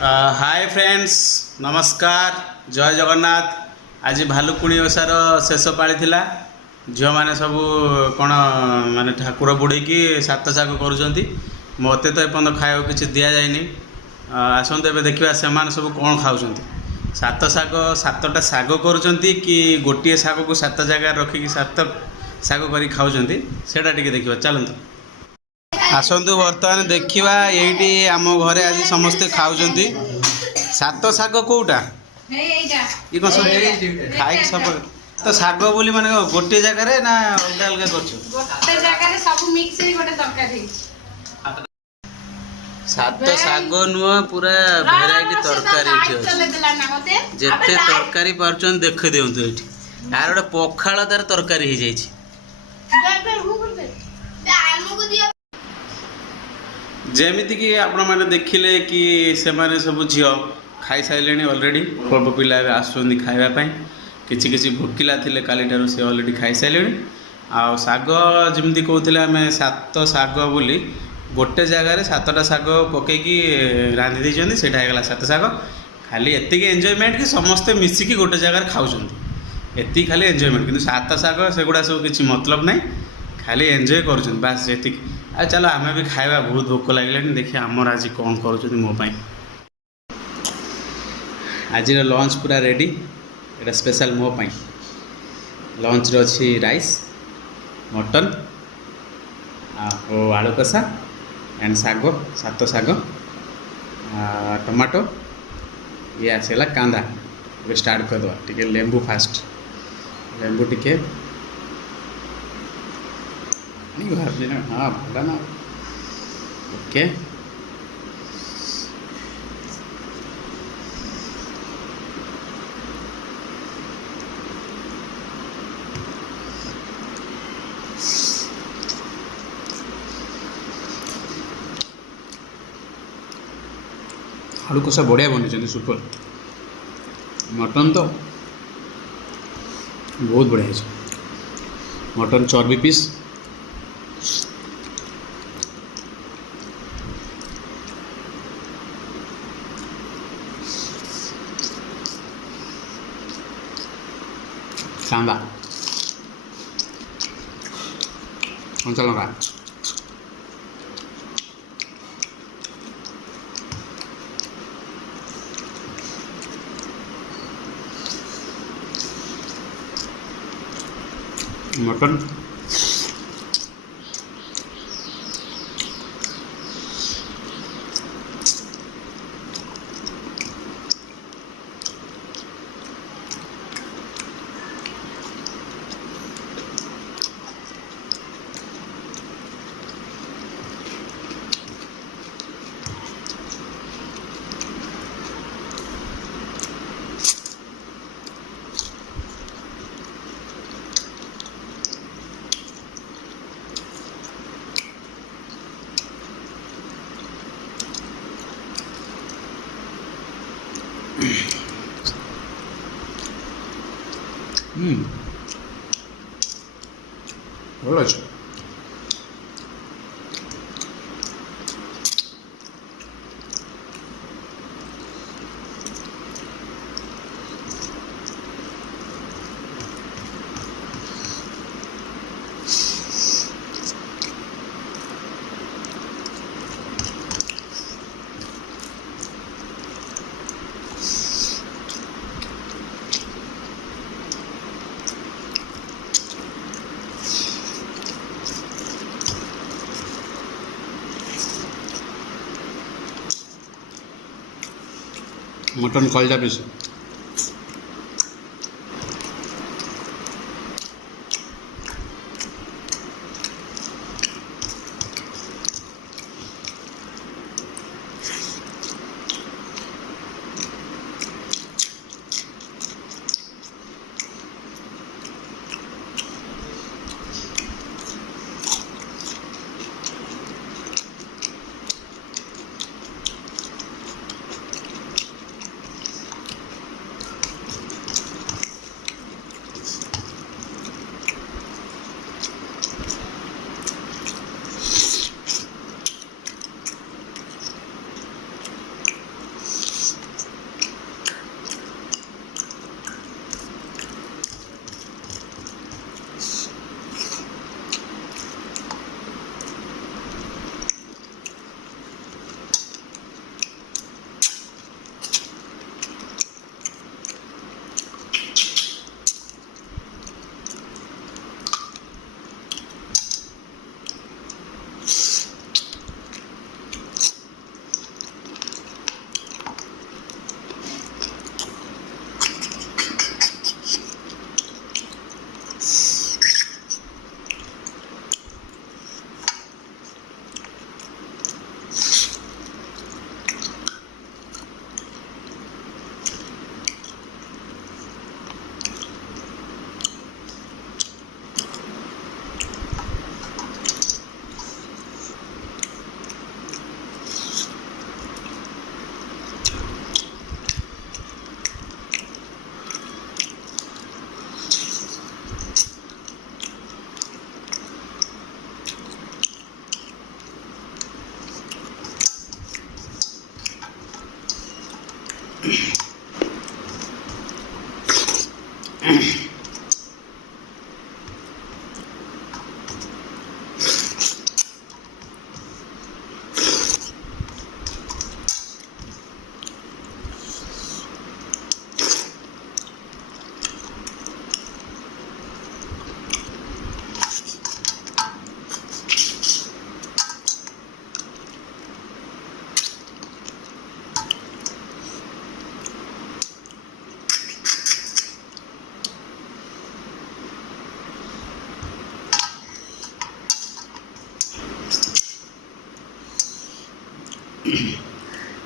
Hi friends, नमस्कार, जय जगन्नाथ। आज भालुकुणी ओषार शेष पाली थिला। झील मैंने सब कौन माने ठाकुर बुड़े की सात साग करुँच। मत तो एपर्तन खाया कि दि जाए। आसतु ए देखा से सब कौन खाऊँ। सात साग सातटा साग करुँच कि गोटे साग को सात जगह रखिकी सात साग कर खाऊँ सेटा टी देखा। चलते आसतु बर्तमान देखा ये आम घरे आज समस्ते खाऊँ। सात साग कौटा ये कौन सब खाई सब तो साग बोली माने गोटे जगह ना अलग अलग कर सात साग नुह पूरा भेराइटी तरकारी जिते तरकारी पार्चन देख दिंतु ये यार गोटे पखाड़ तार तरकारी हो जाए। जेमिति कि आपण मैंने देखिले कि से माने सब झी खाई सारे अलरेडी अल्प पिला आसुँच खावाई किसी किसी भोकिला थे काली ठार से अलरेडी खाई सारे। आ साग जमी कहते आम सात साग बोली गोटे जगार सातटा साग पकईकि रांधि देते से सात साग खाली एति एंजॉयमेंट कि समस्ते मिसिकी गोटे जगार खाऊँ एति खाली एंजॉयमेंट कि सात साग सेगुड़ा सब किसी मतलब ना खाली एंजॉय कर बास जी। आ चलो आम भी खाଇବା बहुत भोक लगे। देखिए आमर आज कौन कर मोपाई आज लंच पूरा रेडी एटा स्पेशल मोपाई लंच रे अच्छी राइस मटन आलू कषा एंड साग सात साग टमाटो ये आसला कांदा स्टार्ट करदे टे लेंबू फास्ट लेंबू टे हाँ भला ना ओके। आलू कषा बढ़िया बनी सुपर मटन तो बहुत बढ़िया है। मटन चर्बी पीस कांदा कंचा लंका मटन भल अच्छे। मटन कलजा पीस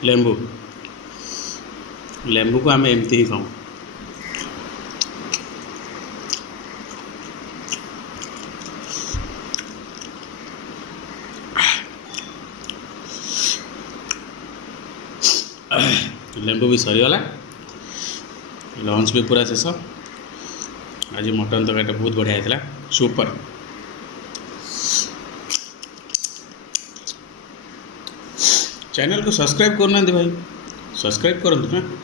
लेंबू लेंबू को आम एमती ही खाऊं। लेंबू भी सरीगला, लंच भी पूरा शेष। आज मटन तरकारीटा बहुत बढ़िया होता सुपर। चैनल को सब्सक्राइब करना भाई, सब्सक्राइब करूँ ना।